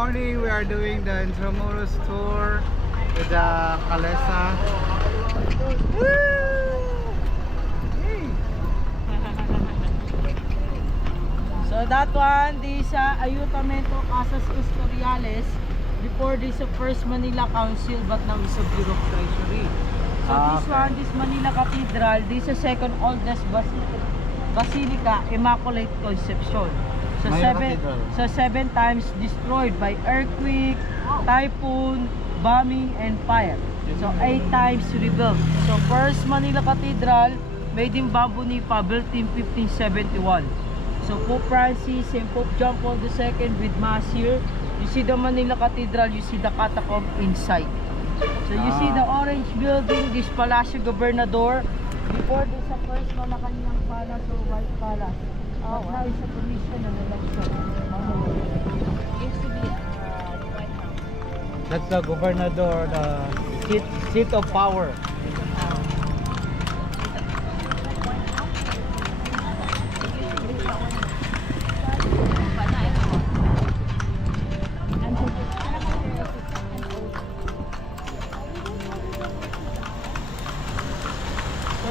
morning we are doing the Intramuros tour with the Calesa. So that one, this Ayuntamiento Casas Custodiales. Before this First Manila Council, but now is a Bureau of Treasury. So this one, this Manila Cathedral, this is second oldest Basilica, Immaculate Conception. So seven times destroyed by earthquake, typhoon, bombing, and fire. So 8 times rebuilt. So first Manila Cathedral, made in Bamboo Nipa, built in 1571. So Pope Francis and Pope John Paul II with Mass here. You see the Manila Cathedral, you see the catacomb inside. So you see the orange building, this Palacio Gobernador. Before this the first Malacanang Palace or White Palace. But now it's a commission and election. Used to be the White House. That's the Gobernador, the seat of power.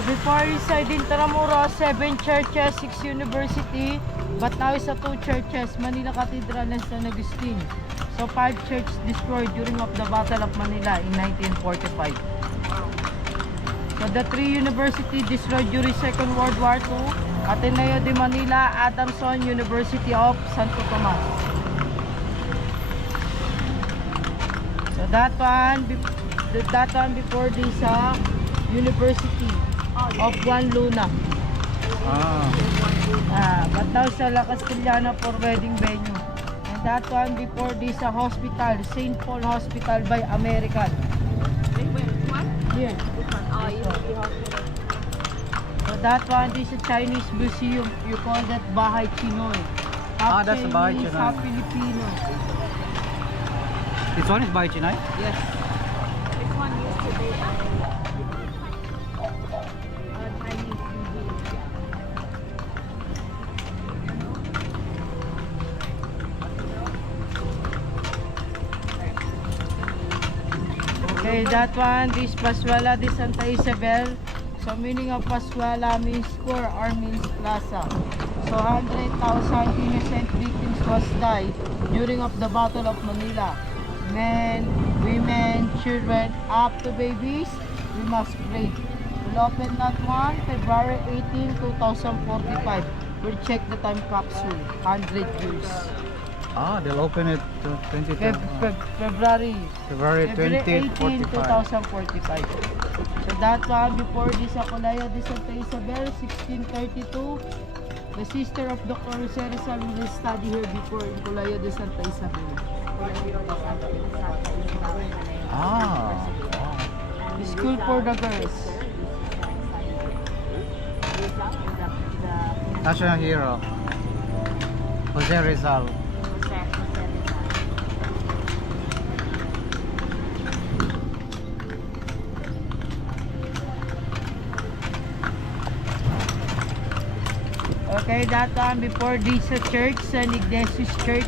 Before reside in Intramuros, 7 churches, 6 university, but now it's 2 churches, Manila Cathedral and San Agustin. So 5 churches destroyed during of the Battle of Manila in 1945. So the 3 university destroyed during Second World War II, Ateneo de Manila, Adamson, University of Santo Tomas. So that one before this university of Juan Luna. But now sa La Castellana for wedding venue. And that one before this hospital, St. Paul Hospital by American. Here. So that one is a Chinese museum. You call that Bahay Chinoy. Half That's a Bahay Chinese, Chinoy. half Filipino. This one is Bahay Chinay? Yes. This one used to be a Chinese museum. Okay, that one, this Pascuala de Santa Isabel. So meaning of Pascuala means square or means plaza. So 100,000 innocent victims was died during of the Battle of Manila. Men, women, children, up to babies, we must pray. We'll open that one, February 18, 2045. We'll check the time capsule, 100 years. They'll open it to February 18, 2045. 2045. So that one before this Acolaya de Santa Isabel, 1632. The sister of Dr. Jose Rizal will study here before in Acolaya de Santa Isabel. The school for the girls. National hero, Jose Rizal. Okay, that one before this church, San Ignatius Church.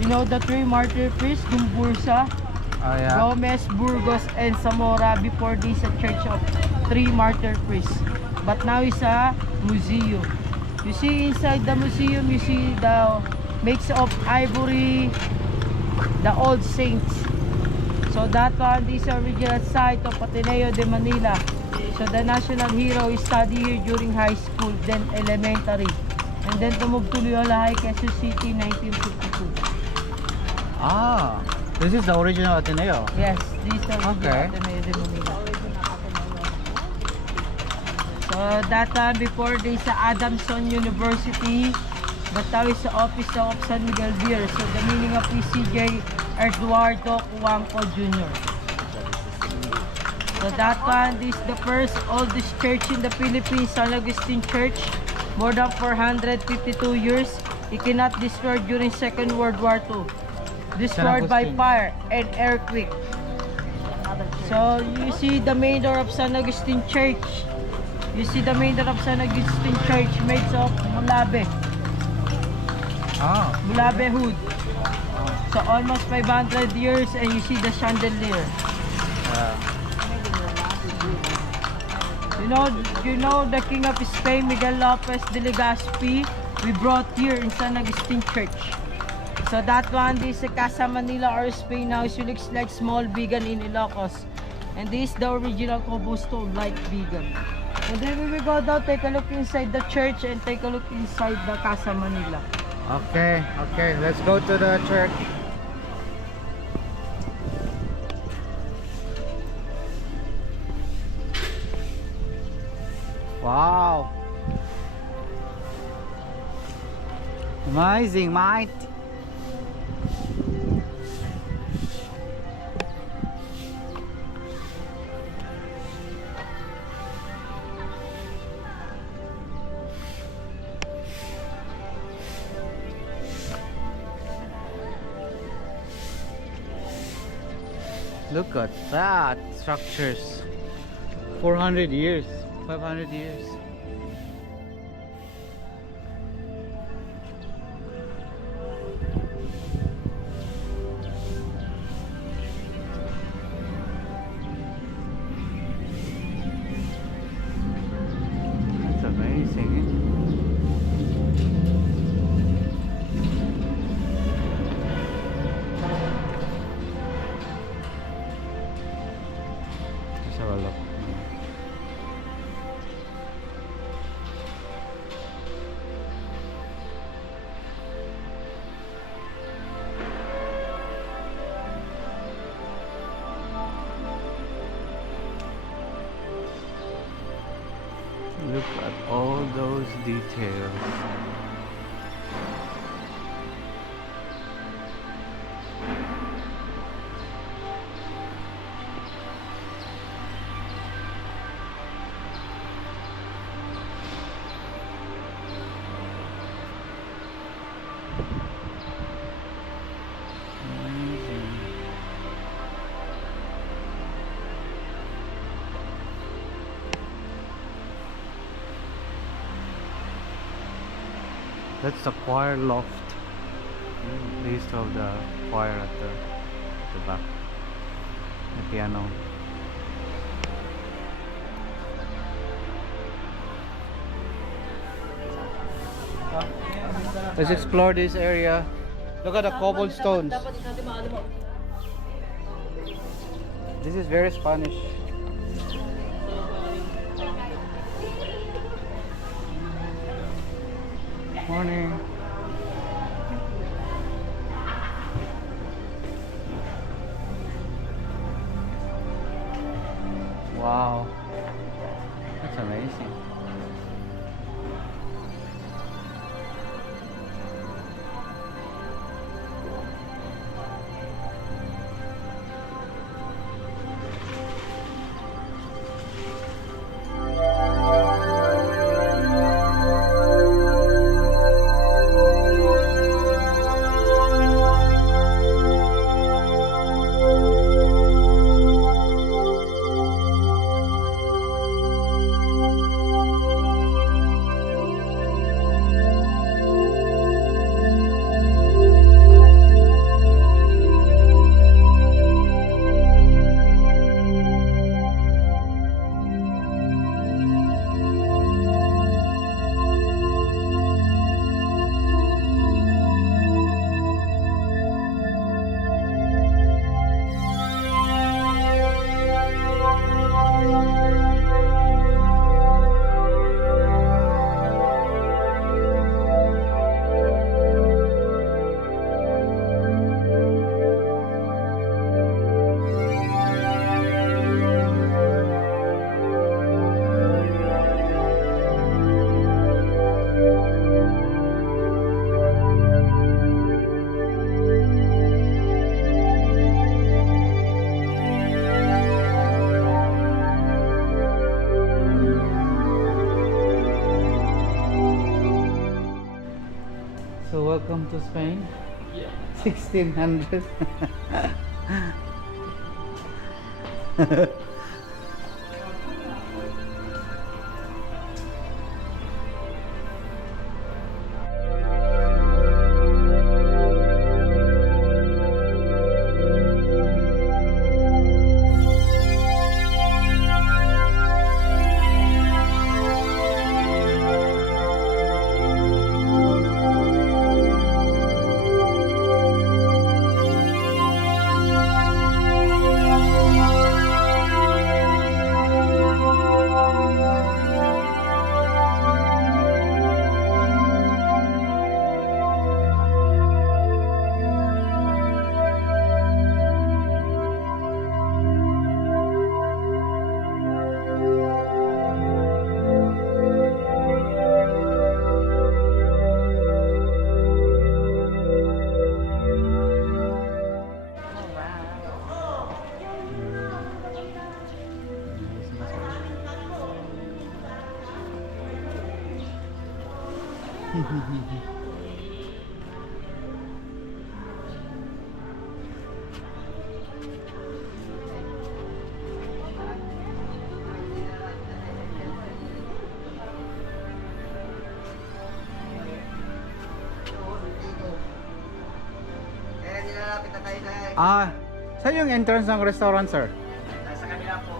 You know the 3 martyr priests, Gumbursa, Gomez, Burgos, and Zamora. Before this church of 3 martyr priests. But now it's a museum. You see inside the museum, you see the mix of ivory, the old saints. So that one, this original site of Ateneo de Manila. So the national hero is studied here during high school, then elementary. And then tumog to Loyola High, Quezon City, 1952. This is the original Ateneo. Yes, this is the Okay. Ateneo de Manila. So that one before this Adamson University, but now is the office of San Miguel Beer. So the meaning of PCJ Eduardo Cuanco Jr. So that one, this is the first oldest church in the Philippines, San Agustin Church. More than 452 years. It cannot destroy during Second World War II. Destroyed by fire and earthquake. So you see the main door of San Agustin Church. You see the main door of San Agustin Church made of mulabe. Oh. Mulabe Hood. So almost 500 years and you see the chandelier. You know the King of Spain, Miguel Lopez de Legazpi, we brought here in San Agustin Church. So that one, this is Casa Manila or Spain house. It looks like small vegan in Ilocos. And this is the original cobblestone, light vegan. And then we will go down, take a look inside the church and take a look inside the Casa Manila. Okay, let's go to the church. Wow. Amazing, mate. Look at that structures. 400 years, 500 years. That's amazing. Let's have a look. Look at all those details. Amazing. That's the choir loft. They used to have the choir at the back. The piano. Let's explore this area. Look at the cobblestones. This is very Spanish. Morning. Wow, that's amazing. So welcome to Spain. Yeah. 1600. Ah, saan yung entrance ng restaurant, sir? Nasa kabila po.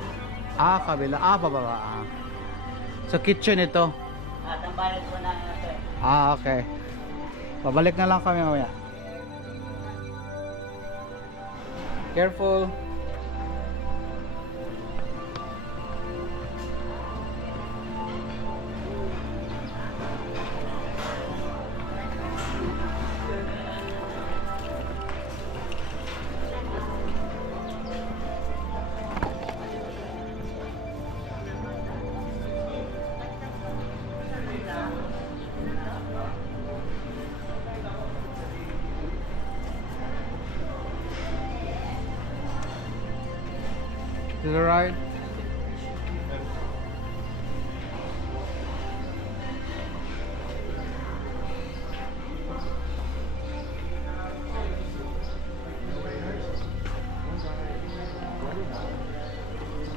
Ah, kabila. Ah, pababa. Ah. So, kitchen ito. Tambalan po na ito eh. Ah, okay. Pabalik na lang kami mamaya. Careful. To the right.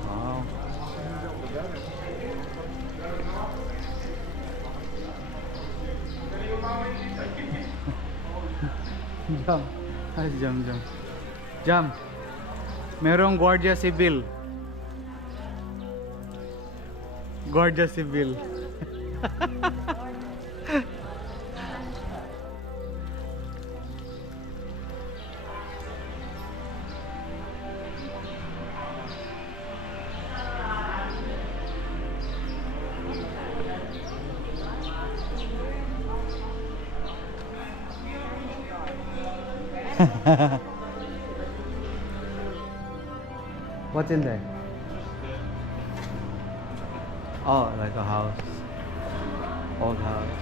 Wow. Jam. Ay, jam. Jam. Merong Guardia Civil. Guardia Civil. What's in there? Oh, like a house. Old house.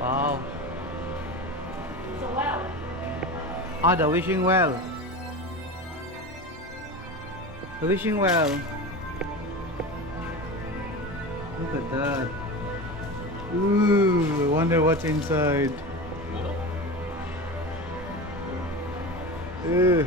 Wow. So wow. Ah, the wishing well. The wishing well. Look at that. Ooh, I wonder what's inside. Ugh.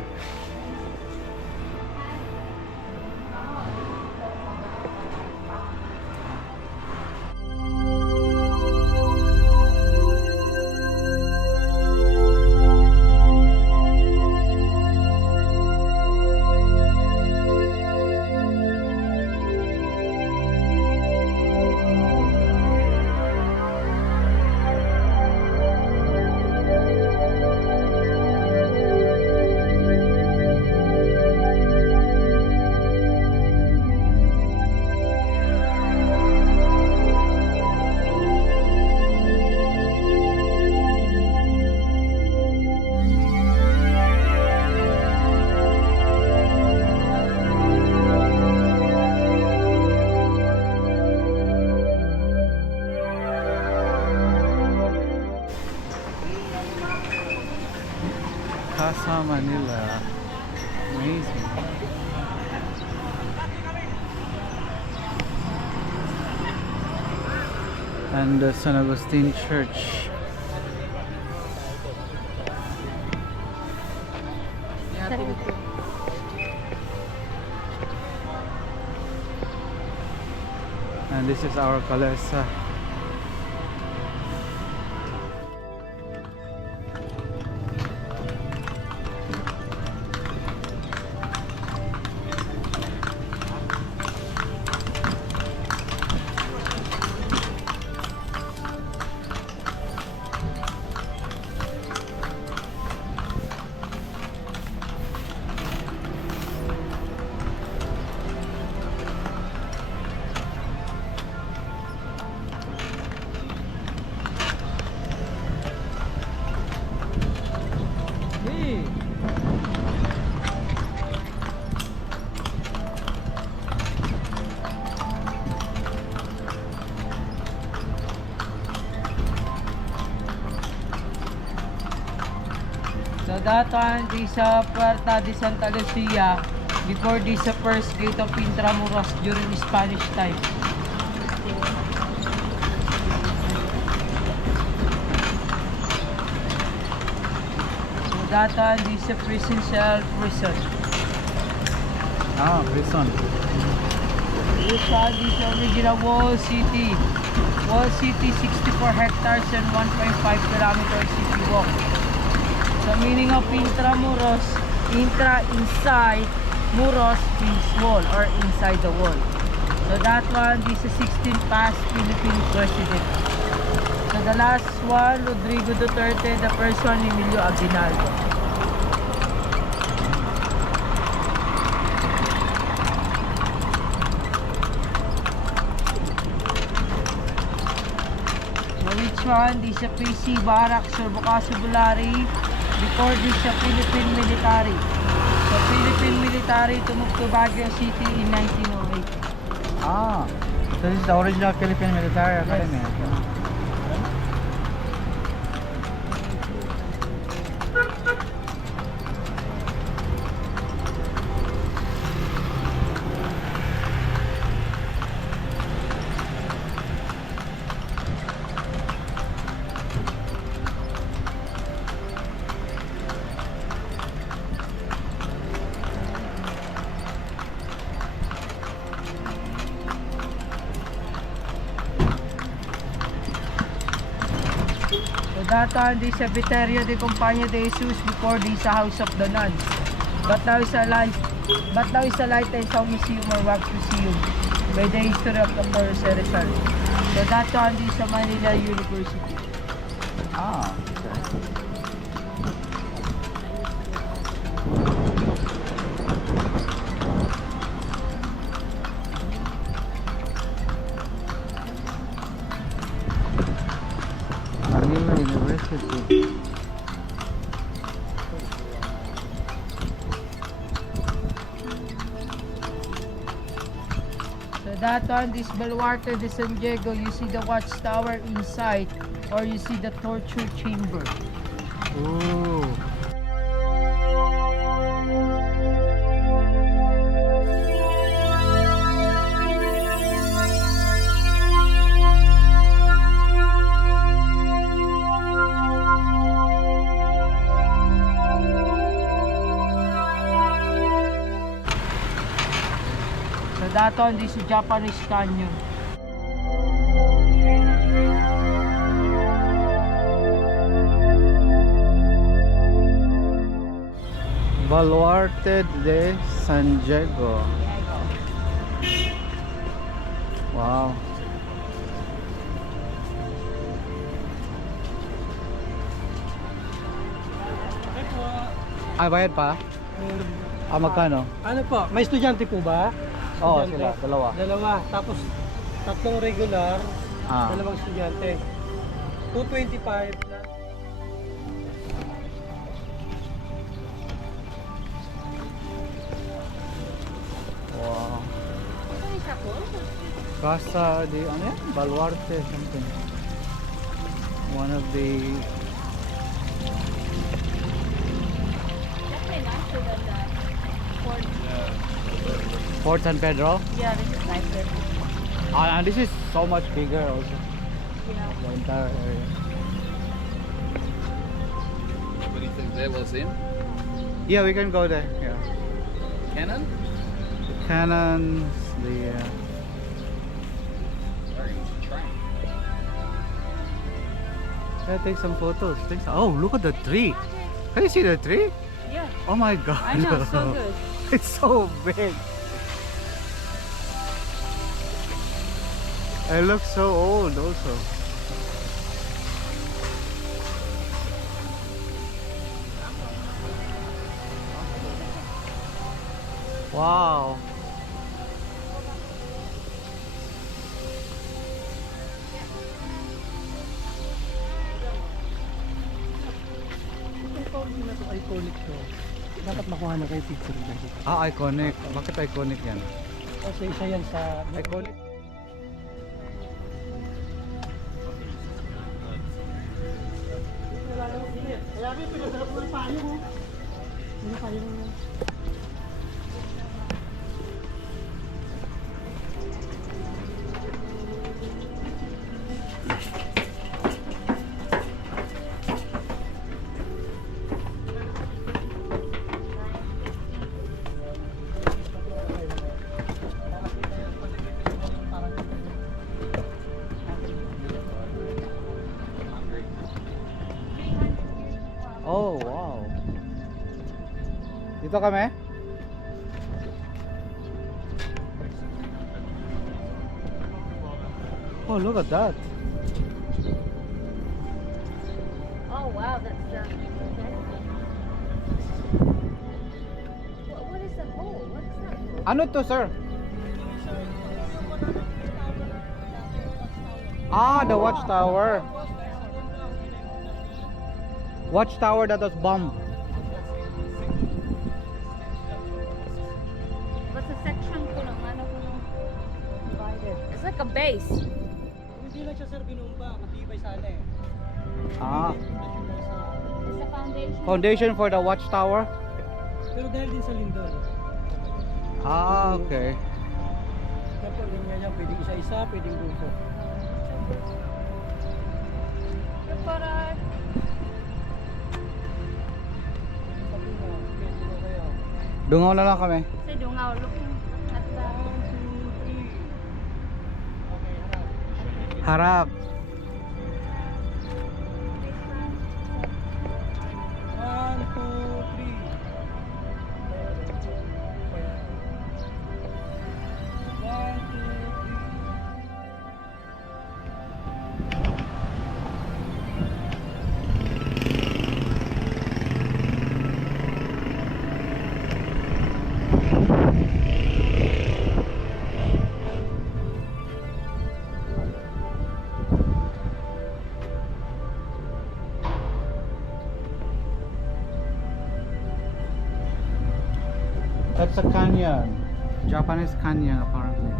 Casa Manila. Amazing. And the San Agustin Church. And this is our Calesa. Hey. So that one is sa Puerta de Santa Lucia. Before this sa first gate of Intramuros during Spanish time. So that one, this is a presidential prison. Ah, prison. This one, this is original Wall City. Wall City, 64 hectares and 1.5 kilometer city walk. The meaning of Intramuros, intra inside, muros means wall or inside the wall. So that one, this is 16th past Philippine president. So the last one, Rodrigo Duterte, the first one, Emilio Aguinaldo. So which one? This is a PC Barracks or vocabulary. Before this is a Philippine military. So Philippine military to move to Baguio City in 1908. Ah, so this is the original Philippine Military Academy. So that one, this is a Cemeterio de Compañía de Jesus before this a House of the Nuns. But now is a Lighthouse Museum or Wax Museum by the history of the Forest Rizal. So that one, this is a Manila University. Ah, okay. Manila University. So that one, this Baluarte de San Diego, you see the watchtower inside or you see the torture chamber. Ooh. So that one, this is Japanese Canyon. Baluarte de San Diego. Wow. Ay, bayad pa? Ah, magkano? Ano po? May estudyante po ba? Oo, Estudyante? sila, dalawa. Dalawa. Tapos tatlong regular, Ah. dalawang estudyante. 225 na. Wow. Casa de, ano yan? Baluarte something. One of the... Definitely nicer than the Ford. Fort San Pedro? Yeah, this is nicer. And this is so much bigger also. Yeah. The entire area. What do you think that was in? Yeah, we can go there. Yeah. Canon? The cannons, the... Yeah, take some photos. Oh, look at the tree. Can you see the tree? Yeah. Oh my god. I know, so good. It's so big. It looks so old also. Wow. Itong Pauli na to, iconic to. Dapat makuha na kayo picture dito. Ah, iconic. Bakit iconic yan? Kasi isa yan sa... Iconic? Kaya may pinadala ko ng payo mo. Ano payo mo? Dito kami. Oh, look at that. Oh wow, that's what is the hole? What is that hole? Ano to, sir? Ah, the watchtower. Watchtower that was bombed. What's the section ko ng ano ko ng divided? It's like a base. Hindi lang siya sir binumba, matibay sana eh. Ah, It's the foundation. foundation for the watchtower. Pero dahil din sa lindol. Ah, okay. Kapag linya niya, pwedeng isa-isa, pwedeng grupo. Pero para Sabi mo, pwede na kayo. Dungaw na lang kami. say dungaw looking at the 1, 2, 3. Okay, harap. Harap. 1, 2, 3. 1, 2, 3. That's a canyon. Japanese canyon apparently.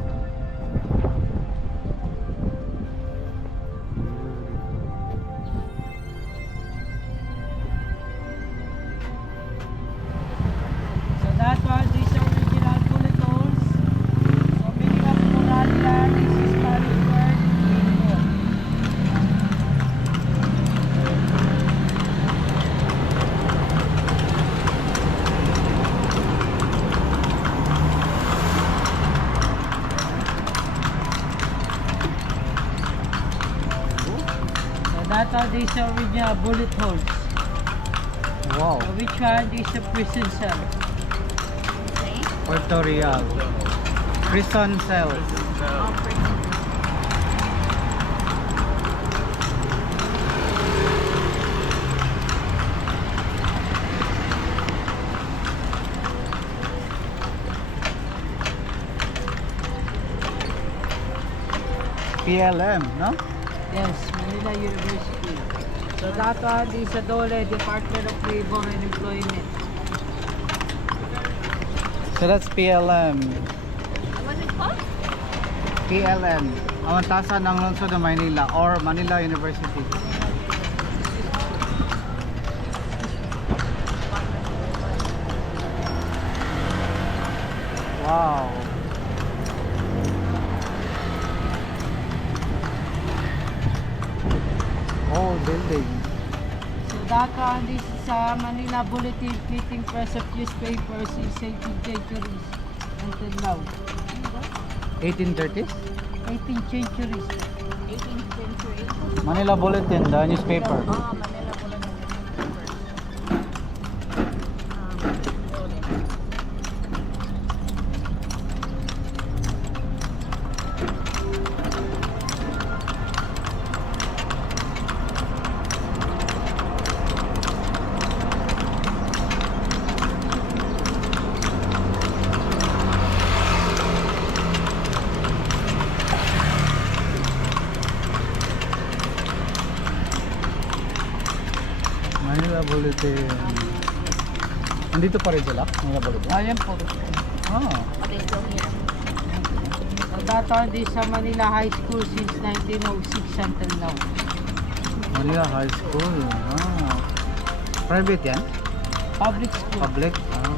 So that one, these are original bullet holes. So meaning of Moralia, this is Spanish word, meaning. So that one, these are original bullet holes. Wow. So which one is a prison cell? Puerto Real. Prison cells. PLM, no? Yes, Manila University. So that one is a DOLE, Department of Labor and Employment. So that's PLM. what's it called? PLM. Ang tasa ng lungsod ng Manila or Manila University. Wow. Oh, building. So that one, this is Manila Bulletin Printing Press of Newspapers in 18th centuries until now. 1830s? 18th centuries. 18th century. Manila Bulletin, the newspaper. Oh, Manila Bulletin. Manila Bulletin. Nandito pa rin sila? Manila Bulletin? Ayan po. Ah. Okay, so here. So that one, this is Manila High School since 1906 until now. Manila High School. Ah. Private yan? Public school. Public? Ah.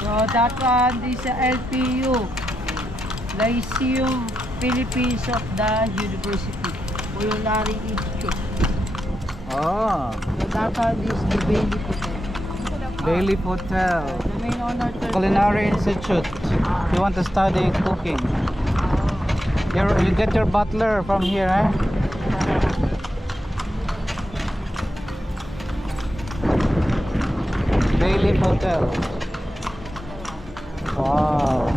So that one, this is LPU, Lyceum Philippines of the University, Culinary Institute. Oh, So that one is the Bailey Hotel. Bailey Hotel. The main owner. Culinary Institute. If you want to study cooking. You get your butler from here, eh? Bailey Hotel. Wow.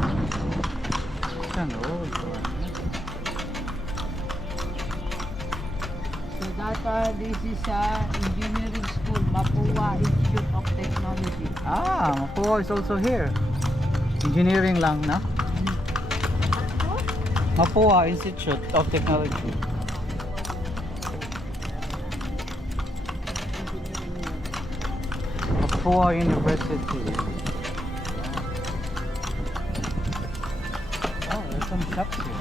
It's an old one. So that one, this is engineering school, Mapua Institute of Technology. Ah, Mapua is also here. Engineering lang, na? Mapua Institute of Technology. Mapua University. Oh, there's some shops here.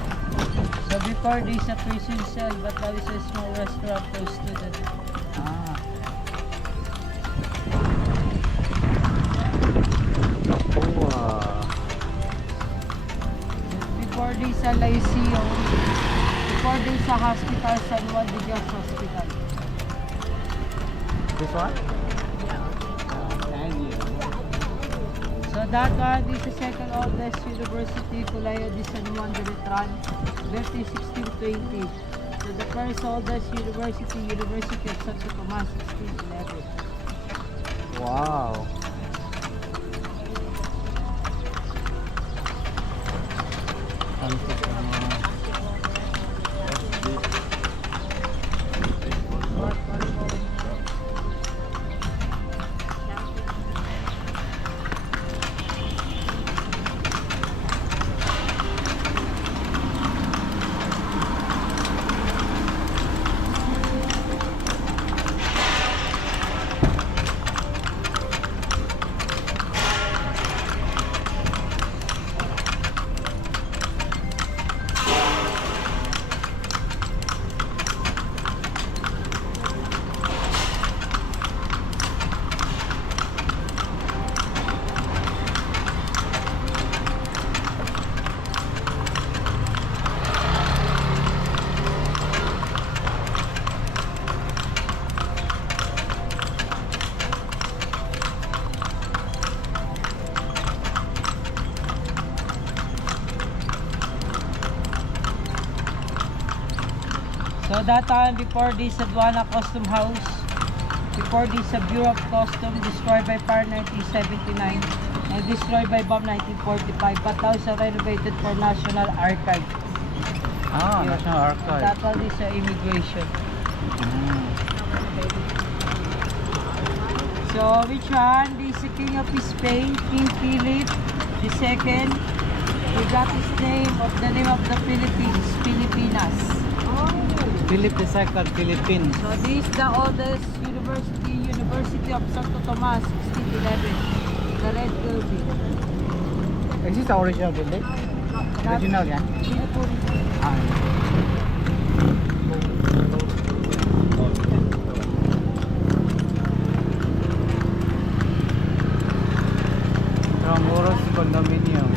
So before this a prison cell, but now it's a small restaurant for students. Ah. Mapua. Before this a Lyceum, before this a hospital, San Juan de Dios Hospital. This one? So that one is the second oldest university, Colegio de San Juan de Letran, built in 1620. So the first oldest university, University of Santo Tomas, 1611. Wow. Santo Tomas. So that time before this Aduana Custom House, before this Bureau of Custom, destroyed by fire 1979 and destroyed by bomb 1945, but now it's renovated for National Archive. Ah, Yeah. National Archive. That one is immigration. Mm. So which one? This is the King of Spain, King Philip II. He got his name of the name of the Philippines, Pilipinas. Philip II, Philippines. So this is the oldest university, University of Santo Tomas, 1611. The red building. Is this the original building? Original yan? Sino po rin? Ah. Tramuros Condominium.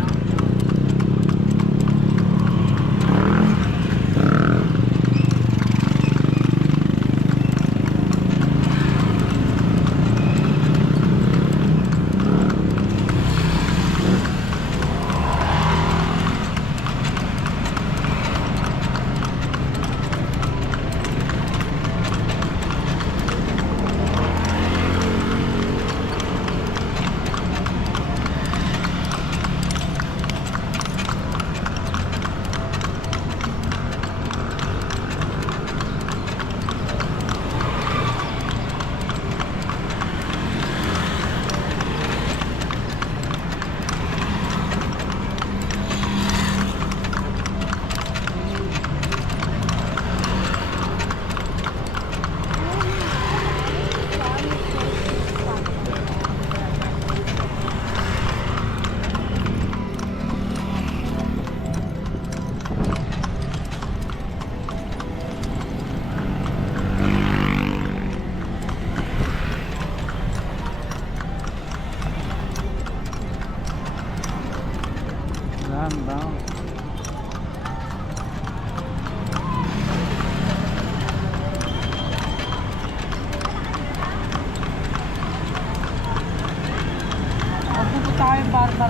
Ganda.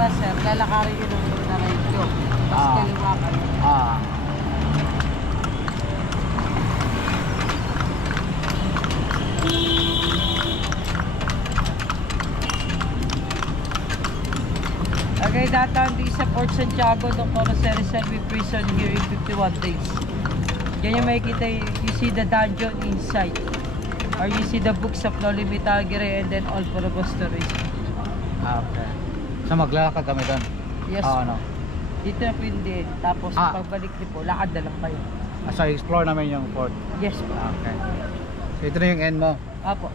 Alcatraz, sir, lalakarin nyo ng na radio. Tapos Ah. kaliwa kayo. Ah. Okay, datang di sa Port Santiago, Dr. Jose Rizal with prison here in 51 days. Yan yung makikita, you see the dungeon inside. Or you see the books of Loli Mitagere and then all Porobos tourism. Okay. So maglalakad kami doon. Yes. Ano? Dito na po yung din. Tapos Ah. pagbalik niyo po, lakad na lang kayo. So explore namin yung port. Yes po. Okay. So ito na yung end mo. Apo.